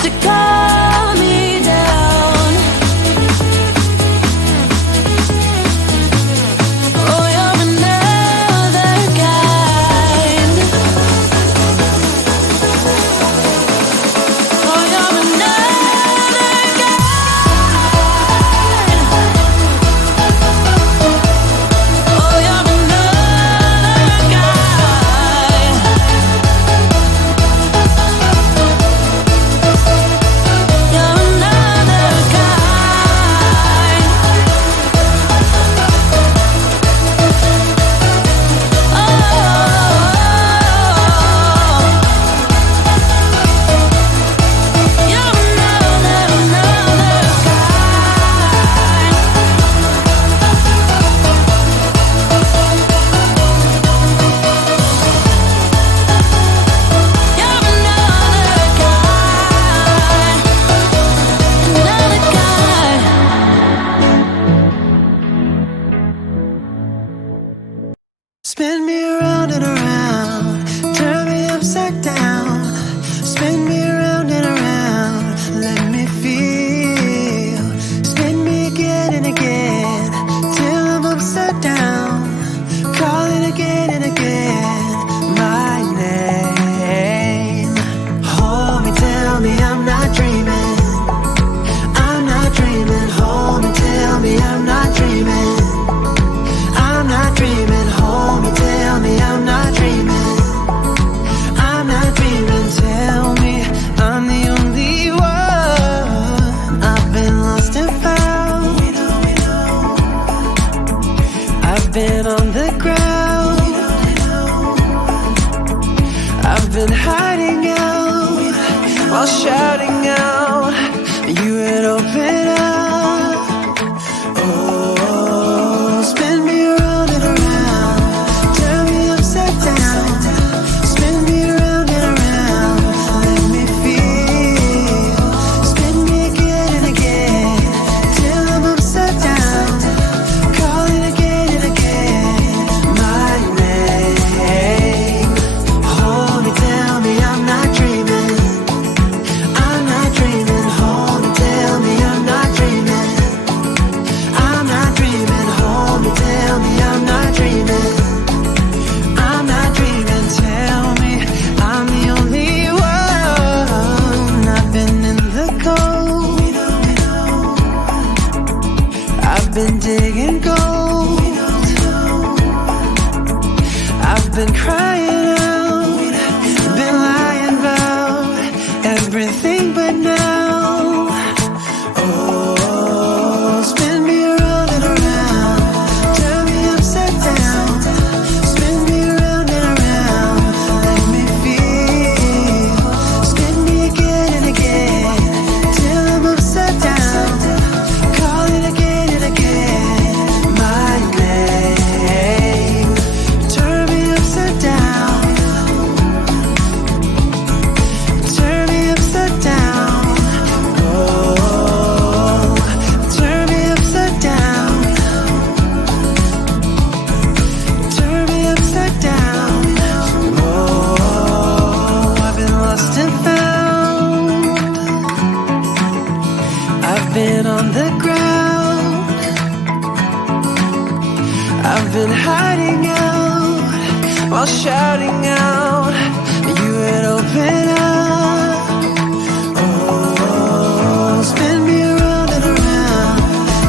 to calm me down. Oh, you're another kind. Oh, you're another kind. Oh, you're another guy. You're another kind. Oh, you're another Spin me around and around, turn me upside down. Spin me around and around, let me feel. Spin me again and again, till I'm upside down. Calling again and again, my name. Hold me, tell me I'm not dreaming. I'm not dreaming. Hold me, tell me I'm not dreaming. I'm not dreaming. Hold me, tell me I'm not dreaming. I'm not dreaming. Tell me I'm the only one. I've been lost and found. I've been on the ground. I've been hiding out while shouting out. You had opened up. Oh, spin me around and around, turn me upside down. Spin me around and around, let me feel. Spin me again and again, till I'm upside down. Calling again and again, my name. Hold me, tell me I'm not dreaming. I'm not dreaming. Hold me, tell me I'm not dreaming. I'm not dreaming. Hold me, tell me I'm not dreaming. I'm not dreaming. Tell me I'm the only one. I've been in the cold. I've been digging gold. I've been crying out, been lying about everything but now. Oh, spin me around and around, turn me upside down. Spin me around and around, let me feel. Spin me again and again, till I'm upside down. Calling again and again, my name. Turn me upside down. Turn me upside down. Oh, turn me upside down. Turn me upside down. Oh, I've been lost and found. I've been on the ground. I've been hiding out while shouting out. You had opened up. Oh, spin me around and around,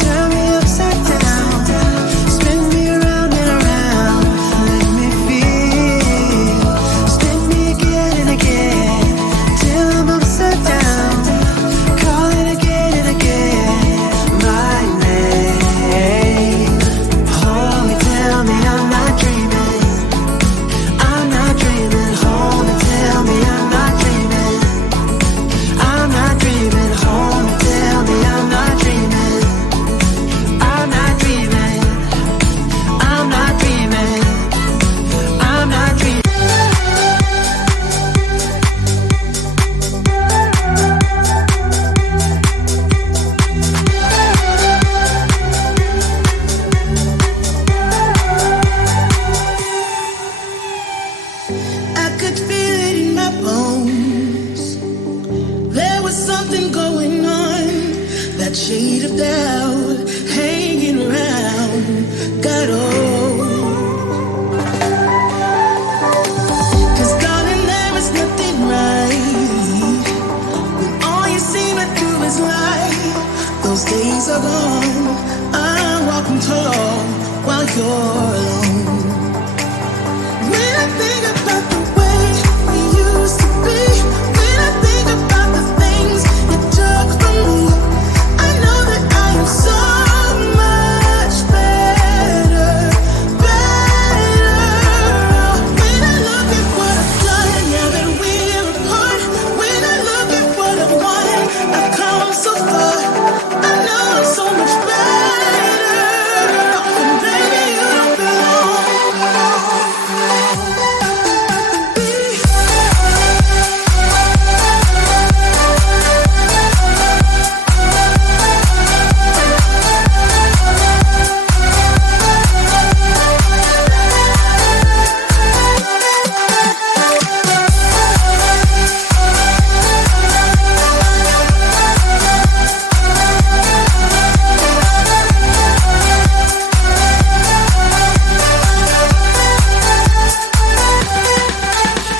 turn me upside down. Spin me around and around, let me feel. Spin me again and again, till I'm upside down. Calling again and again, my name. Hold me, tell me I'm not dreaming. I'm not dreaming. Hold me, tell me I'm not dreaming. something going on. That shade of doubt hanging around. Got old. 'Cause darling, there is nothing right when all you seem to do is lie. Those days are gone. I'm walking tall while you're alone. When I think about the way we used to be, when I think about the things you took from me, I know that I am so much better, better. When I look at what I've done now that we're apart, when I look at what I've won, I've come so far. I know I'm so much better. And baby, you don't belong.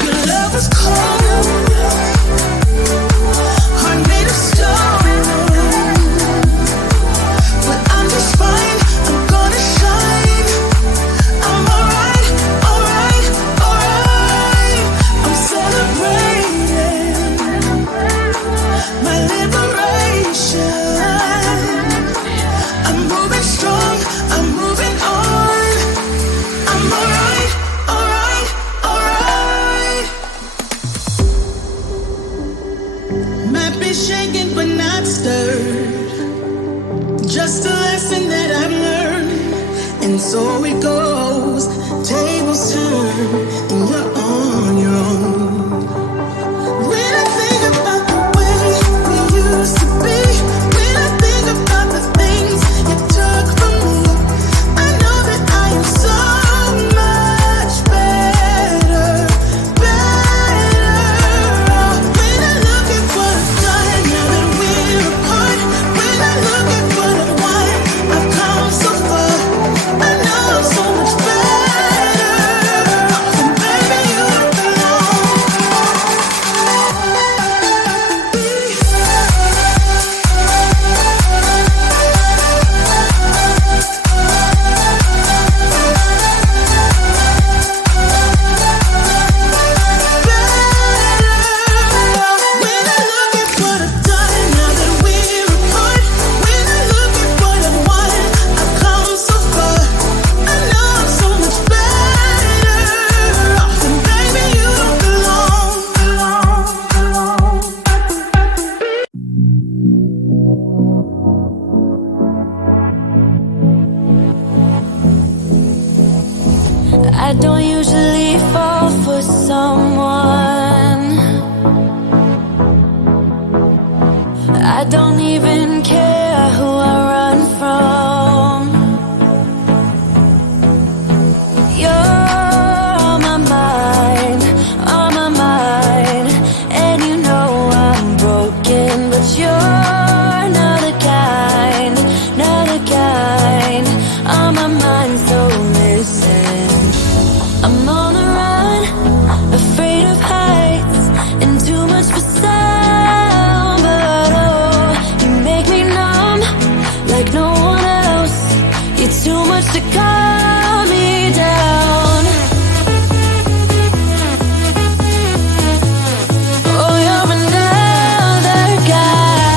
Your love was cold, heart made of stone. But I'm just fine, I'm gonna shine. I'm alright, alright, alright. I'm celebrating my liberation. I'm moving strong, I'm moving on. I'm alright, alright, alright. Might be shaken but not stirred. Just a lesson that I've learned. And so it goes. Tables turn and you're on your own. When I think about the way we used to be, when I think about the things you took from me, I know that I am so much better, better. When I look at what I've done now that we're apart, when I look at what I've won, I've come so far. I know I'm so much better. And baby, you don't belong. When I look at what I've done now that we're apart, when I look at what I've won, I've come so far. I know I'm so much better. And baby, you don't belong. I don't usually fall for someone. I don't even care who I run from. You're on my mind, on my mind. And you know I'm broken, but you're not the kind, not the kind. On my mind, so listen. I'm on the run, afraid of heights and too much for sound. But oh, you make me numb like no one else. You're too much to calm me down. Oh, you're another guy.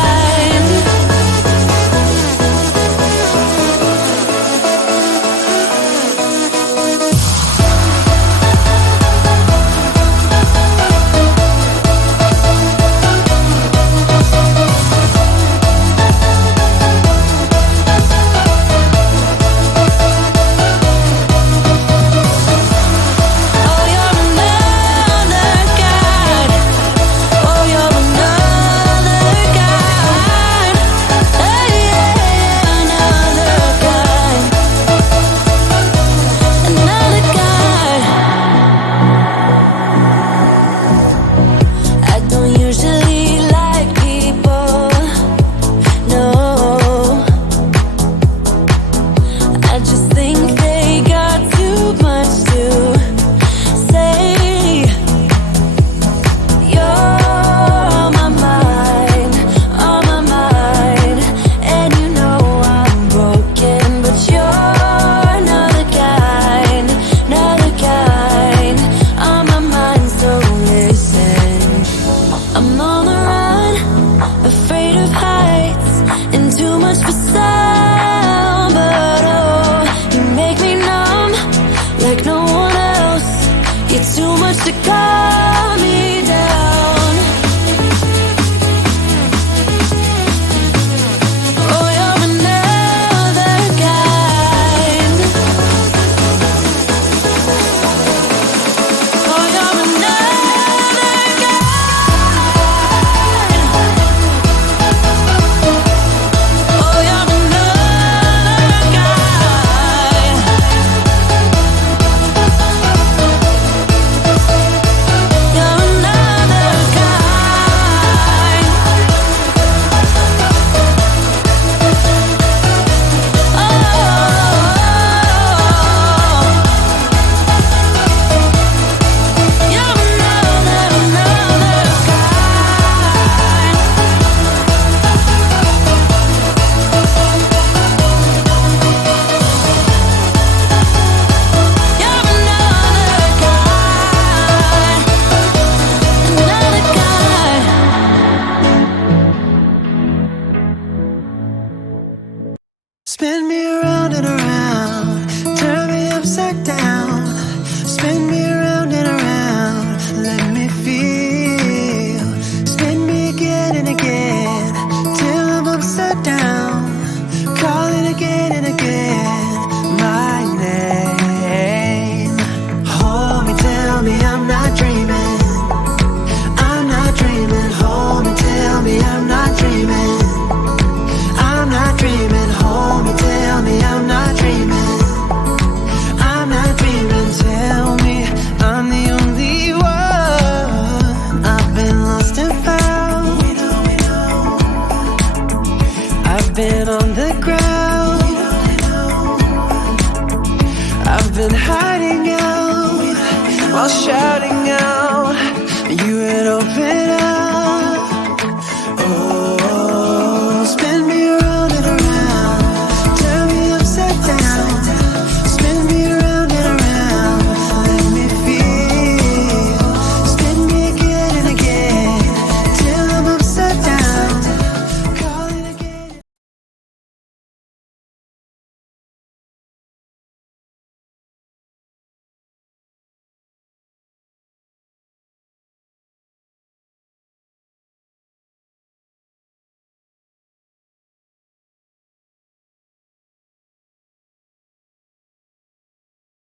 Spin me around and around, turn me upside down. Spin me around and around, let me feel. Spin me again and again, till I'm upside down. Calling again and again, my name. Hold me, tell me I'm not dreaming. I'm not dreaming. Hold me, tell me I'm not dreaming. I'm not dreaming. Hold me, tell me I'm not dreaming. I'm not dreaming. Tell me I'm the only one. I've been lost and found. I've been on the ground. I've been hiding out while shouting out. You had opened up.